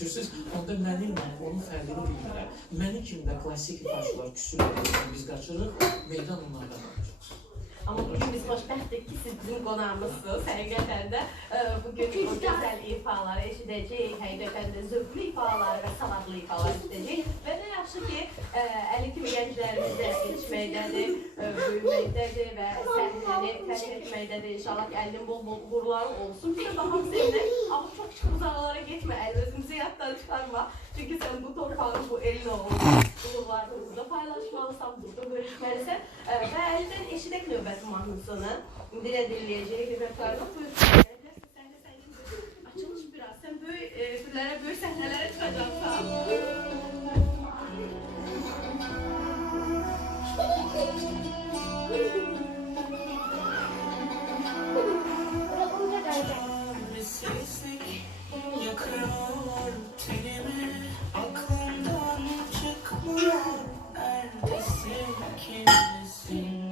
keçirsiniz, onda mənimlə onun fərqini bilmirəm. Mənim kimi də klassik ifaçılar küsür edirsən, biz qaçırıq, meydan onlardan alacaq. Ama bugün biz xoşbəxtdik ki, siz bizim qonağımızsınız. Həqiqətən də e, bugün o gözəl ifaları eşidəcəyik. Həqiqətən də zövqlü ifalar və savadlı ifalar eşidəcəyik. Və nə yaxşı ki, e, əli kimi gənclərimiz də yetişməkdədir, e, böyüməkdədir və səhnəni tərk etməkdədir. İnşallah ki, əlinin bol-bol uğurları olsun. Bir də baxaq seninlə, amma çox uzaqlara getmə, əl özümüzü yaddan çıxarma. Çünki sən bu torpağın, bu elin oğlu, uğurlarını burada paylaşmalısan, burada bölüşməlisən. E, və əlindən eşidək növbəti mahnısını. İndi də dinləyəcəyik repertuarını. Buyur. Bilərsən, sən də sənin kimi açılış biraz. Sən böyük e, fillərə, böyük səhnələrə. Sessizlik yakıyor kimsin